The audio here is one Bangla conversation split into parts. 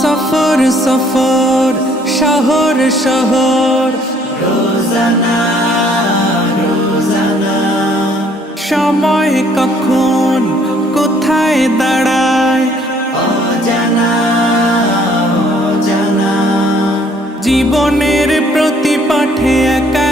সফর সফর শহর শহর। সময় কখন কোথায় দাঁড়ায়? জীবনের প্রতি পাঠে একা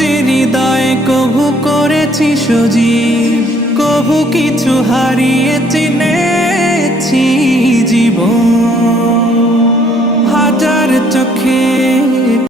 হৃদয়ে কভু করেছি সজীব কভু কিছু হারিয়ে চিনেছি জীবন। হাজার চোখে